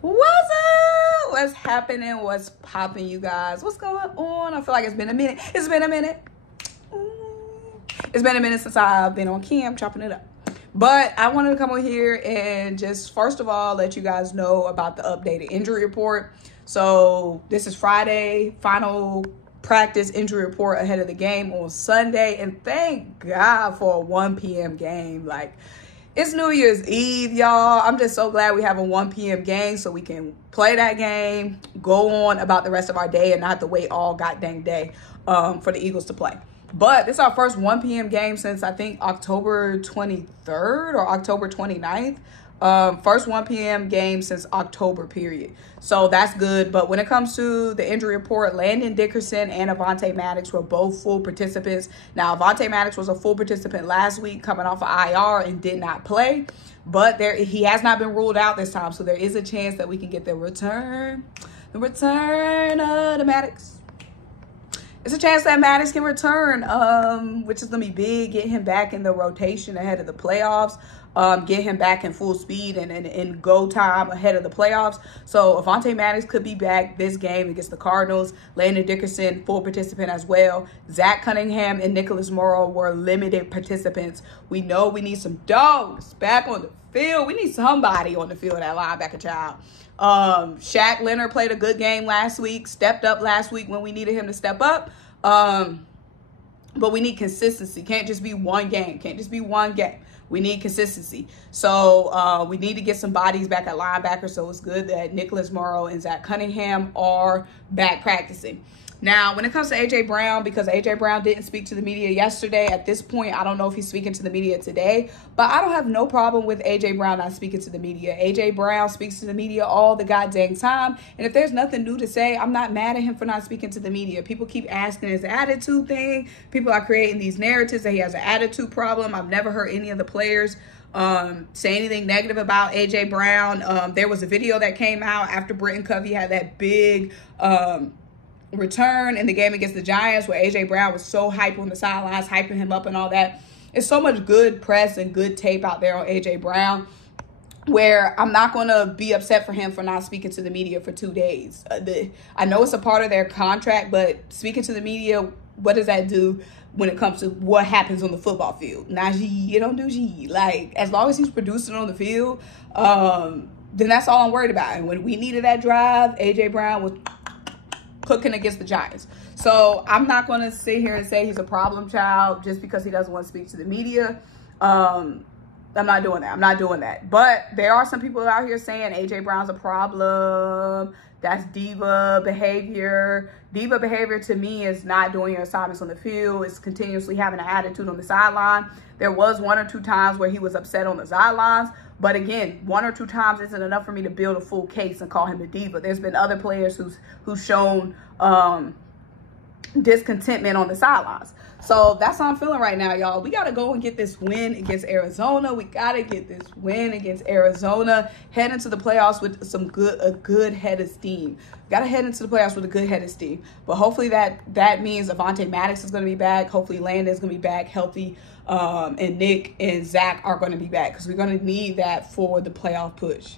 What's up? What's happening? What's popping, you guys? What's going on? I feel like it's been a minute. It's been a minute. It's been a minute since I've been on cam chopping it up. But I wanted to come on here and just first of all let you guys know about the updated injury report. So this is Friday, final practice injury report ahead of the game on Sunday. And thank God for a 1 p.m. game. Like, it's New Year's Eve, y'all. I'm just so glad we have a 1 p.m. game so we can play that game, go on about the rest of our day, and not have to wait all goddamn day for the Eagles to play. But this is our first 1 p.m. game since, I think, October 23rd or October 29th. First 1 p.m. game since October, period. So that's good. But when it comes to the injury report, Landon Dickerson and Avonte Maddox were both full participants. Now, Avonte Maddox was a full participant last week coming off of IR and did not play. But he has not been ruled out this time. So there is a chance that we can get the return of the Maddox. It's a chance that Maddox can return, which is going to be big. Get him back in the rotation ahead of the playoffs. Get him back in full speed and go time ahead of the playoffs. So Avonte Maddox could be back this game against the Cardinals. Landon Dickerson, full participant as well. Zach Cunningham and Nicholas Morrow were limited participants. We know we need some dogs back on the field. We need somebody on the field, that linebacker child. Shaq Leonard played a good game last week, stepped up last week when we needed him to step up. But we need consistency. Can't just be one game. We need consistency. So we need to get some bodies back at linebacker. So it's good that Nicholas Morrow and Zach Cunningham are back practicing. Now, when it comes to A.J. Brown, because A.J. Brown didn't speak to the media yesterday, at this point, I don't know if he's speaking to the media today, but I don't have no problem with A.J. Brown not speaking to the media. A.J. Brown speaks to the media all the goddamn time, and if there's nothing new to say, I'm not mad at him for not speaking to the media. People keep asking his attitude thing. People are creating these narratives that he has an attitude problem. I've never heard any of the players say anything negative about A.J. Brown. There was a video that came out after Britton Covey had that big return in the game against the Giants where A.J. Brown was so hyped on the sidelines, hyping him up and all that. It's so much good press and good tape out there on A.J. Brown where I'm not going to be upset for him for not speaking to the media for 2 days. I know it's a part of their contract, but speaking to the media, what does that do when it comes to what happens on the football field? Najee, you don't do G. Like, as long as he's producing on the field, then that's all I'm worried about. And when we needed that drive, A.J. Brown was cooking against the Giants. So I'm not going to sit here and say he's a problem child just because he doesn't want to speak to the media. I'm not doing that. But there are some people out here saying A.J. Brown's a problem. That's diva behavior. Diva behavior to me is not doing your assignments on the field. It's continuously having an attitude on the sideline. There was 1 or 2 times where he was upset on the sidelines. But again, 1 or 2 times isn't enough for me to build a full case and call him a diva. There's been other players who's shown discontentment on the sidelines. So that's how I'm feeling right now, y'all. We got to go and get this win against Arizona. Head into the playoffs with a good head of steam. Got to head into the playoffs with a good head of steam. But hopefully that means Avonte Maddox is going to be back. Hopefully Landon is going to be back healthy. And Nick and Zach are going to be back because we're going to need that for the playoff push.